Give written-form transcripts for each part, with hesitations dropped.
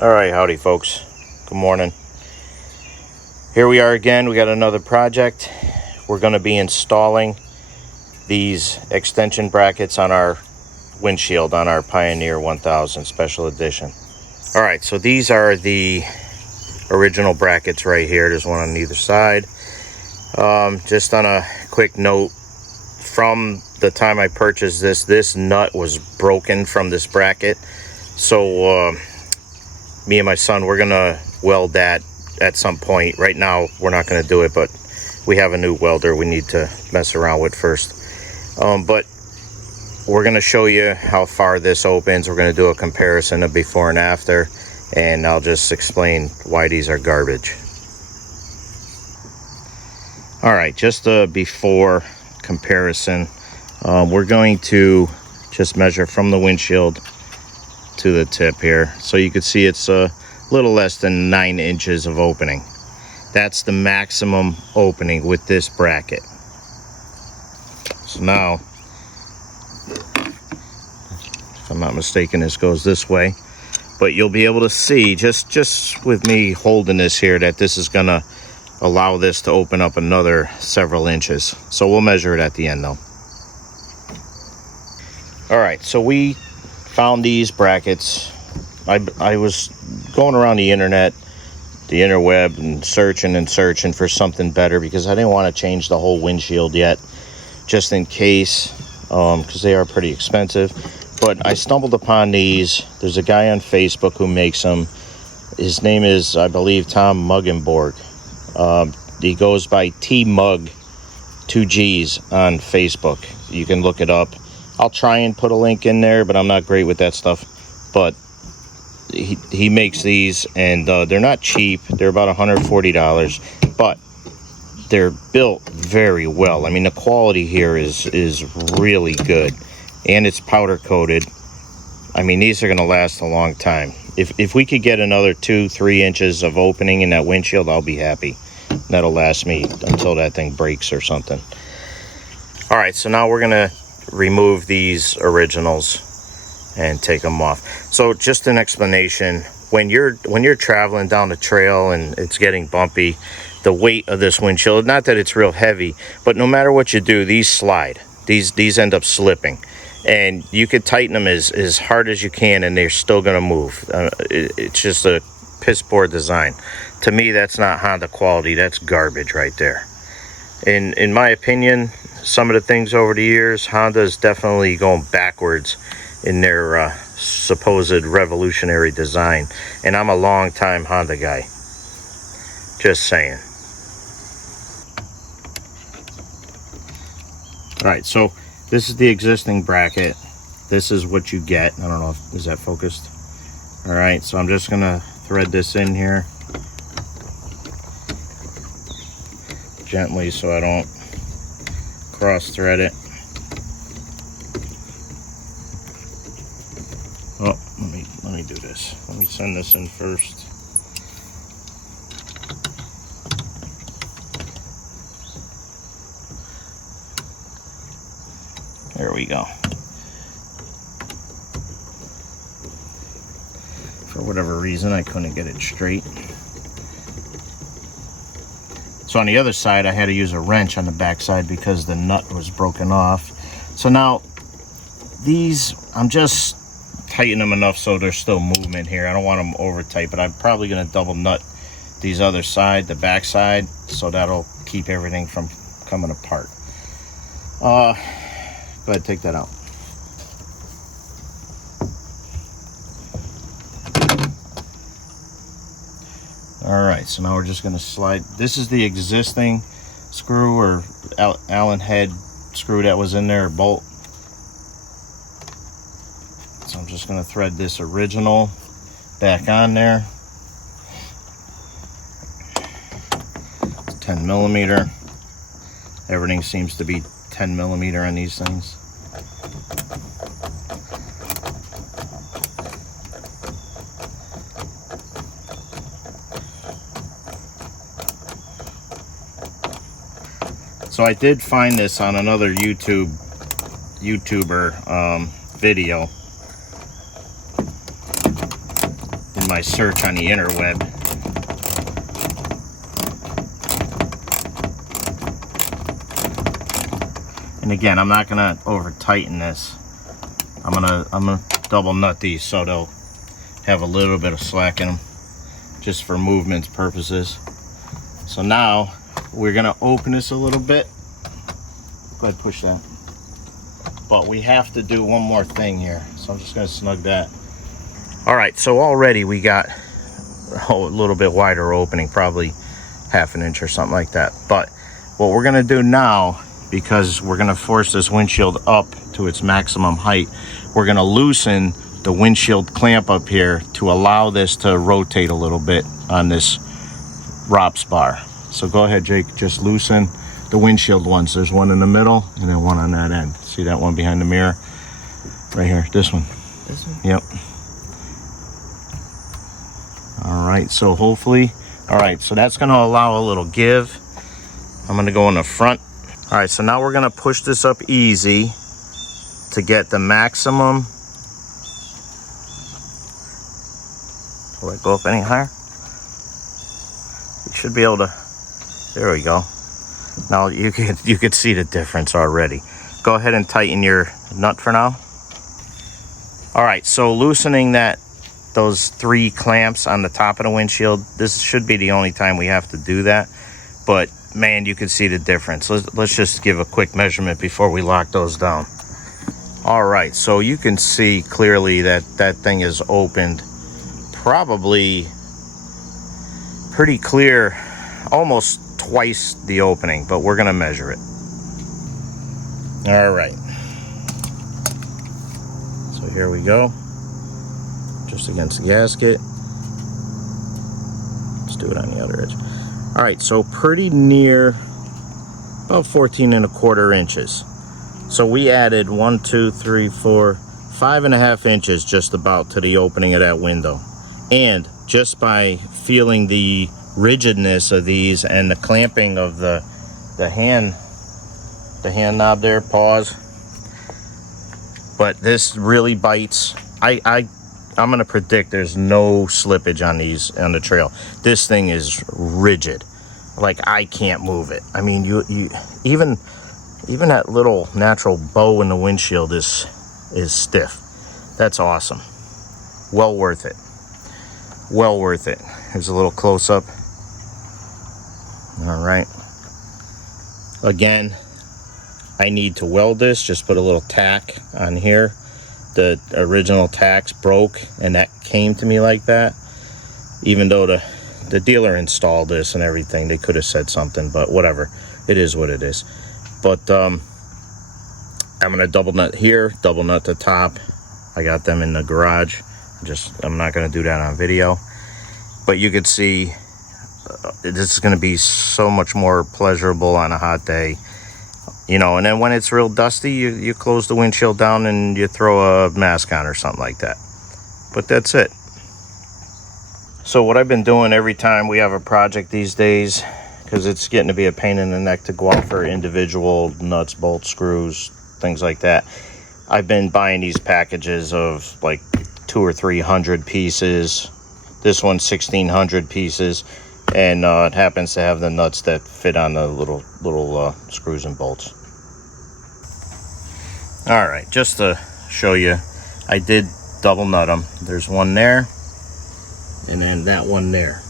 All right, howdy folks. Good morning. Here we are again. We got another project. We're going to be installing these extension brackets on our windshield on our Pioneer 1000 Special Edition. All right, so these are the original brackets right here. There's one on either side. Just on a quick note, from the time I purchased this nut was broken from this bracket. So me and my son, we're gonna weld that at some point. Right now we're not gonna do it, but we have a new welder we need to mess around with first. But we're gonna show you how far this opens. We're gonna do a comparison of before and after, and I'll just explain why these are garbage. All right, just a before comparison. We're going to just measure from the windshield to the tip here, so you can see it's a little less than 9 inches of opening. That's the maximum opening with this bracket. So now, if I'm not mistaken, this goes this way, but you'll be able to see just with me holding this here that this is gonna allow this to open up another several inches. So we'll measure it at the end though. All right, so we found these brackets. I was going around the interweb, and searching for something better because I didn't want to change the whole windshield yet, just in case, because they are pretty expensive. But I stumbled upon these. There's a guy on Facebook who makes them. His name is, I believe, Tom Muggenborg. He goes by T-Mug, 2 G's on Facebook. You can look it up. I'll try and put a link in there, but I'm not great with that stuff. But he makes these, and they're not cheap. They're about $140, but they're built very well. I mean, the quality here is really good, and it's powder coated. I mean, these are going to last a long time. If we could get another 2-3 inches of opening in that windshield, I'll be happy. That'll last me until that thing breaks or something. All right, so now we're going to remove these originals and take them off. So just an explanation, when you're traveling down the trail and it's getting bumpy, the weight of this windshield, not that it's real heavy, but no matter what you do, these slide. These end up slipping, and you could tighten them as hard as you can and they're still going to move. It's just a piss poor design. To me, that's not Honda quality. That's garbage right there. In my opinion, some of the things over the years, Honda is definitely going backwards in their supposed revolutionary design. And I'm a long-time Honda guy. Just saying. All right, so this is the existing bracket. This is what you get. I don't know if, is that focused? All right, so I'm just gonna thread this in here gently so I don't cross thread it. Oh, let me do this. Let me send this in first. There we go. For whatever reason, I couldn't get it straight. So on the other side, I had to use a wrench on the back side because the nut was broken off. So now these, I'm just tightening them enough so there's still movement here. I don't want them over tight, but I'm probably going to double nut these other side, the back side, so that'll keep everything from coming apart. Go ahead, take that out. All right, so now we're just going to slide. This is the existing screw or Allen head screw that was in there, or bolt. So I'm just going to thread this original back on there. It's 10 millimeter. Everything seems to be 10 millimeter on these things. So I did find this on another YouTuber video. And my search on the interweb. And again, I'm not gonna over tighten this. I'm gonna double nut these so they'll have a little bit of slack in them, just for movement purposes. So now we're gonna open this a little bit. Go ahead, push that. But we have to do one more thing here, so I'm just gonna snug that. All right, so already we got a little bit wider opening, probably ½ an inch or something like that. But what we're gonna do now, because we're gonna force this windshield up to its maximum height, we're gonna loosen the windshield clamp up here to allow this to rotate a little bit on this ROPS bar. So go ahead, Jake, just loosen the windshield ones. There's one in the middle and then one on that end. See that one behind the mirror? Right here, this one. This one? Yep. All right, so hopefully, all right, so that's gonna allow a little give. I'm gonna go in the front. All right, so now we're gonna push this up easy to get the maximum. Will it go up any higher? You should be able to, there we go. Now you could see the difference already. Go ahead and tighten your nut for now. All right, so loosening those 3 clamps on the top of the windshield, this should be the only time we have to do that. But man, you can see the difference. Let's just give a quick measurement before we lock those down. All right, so you can see clearly that that thing is opened probably pretty clear, almost twice the opening, but we're gonna measure it. All right, so here we go, just against the gasket. Let's do it on the other edge. All right, so pretty near, about 14¼ inches. So we added 1, 2, 3, 4, 5½ inches just about to the opening of that window. And just by feeling the rigidness of these and the clamping of the hand knob there, pause. But this really bites. I'm gonna predict there's no slippage on these on the trail. This thing is rigid. Like, I can't move it. I mean, you even that little natural bow in the windshield is stiff. That's awesome. Well worth it. Well worth it. Here's a little close-up. All right. Again, I need to weld this. Just put a little tack on here. The original tacks broke, and that came to me like that. Even though the dealer installed this and everything, they could have said something, but whatever. It is what it is. But I'm gonna double nut here, double nut the top. I got them in the garage. I'm not gonna do that on video, but you could see this is gonna be so much more pleasurable on a hot day, you know. And then when it's real dusty, you close the windshield down and you throw a mask on or something like that. But that's it. So what I've been doing every time we have a project these days, because it's getting to be a pain in the neck to go out for individual nuts, bolts, screws, things like that, I've been buying these packages of like 200 or 300 pieces. This one's 1,600 pieces, and it happens to have the nuts that fit on the little screws and bolts. All right, just to show you, I did double nut them. There's one there, and then that one there.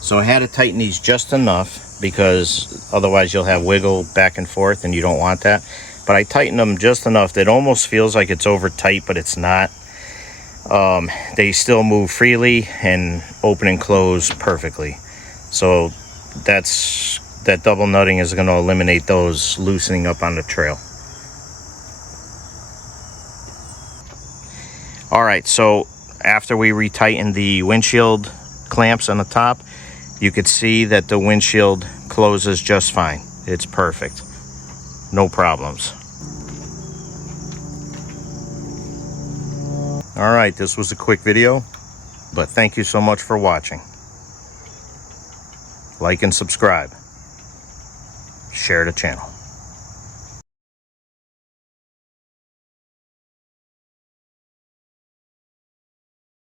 So I had to tighten these just enough, because otherwise you'll have wiggle back and forth, and you don't want that. But I tightened them just enough that it almost feels like it's over tight, but it's not. They still move freely and open and close perfectly. So that double nutting is going to eliminate those loosening up on the trail. All right, so after we retightened the windshield clamps on the top, you could see that the windshield closes just fine. It's perfect. No problems. All right, this was a quick video, but thank you so much for watching. Like and subscribe. Share the channel.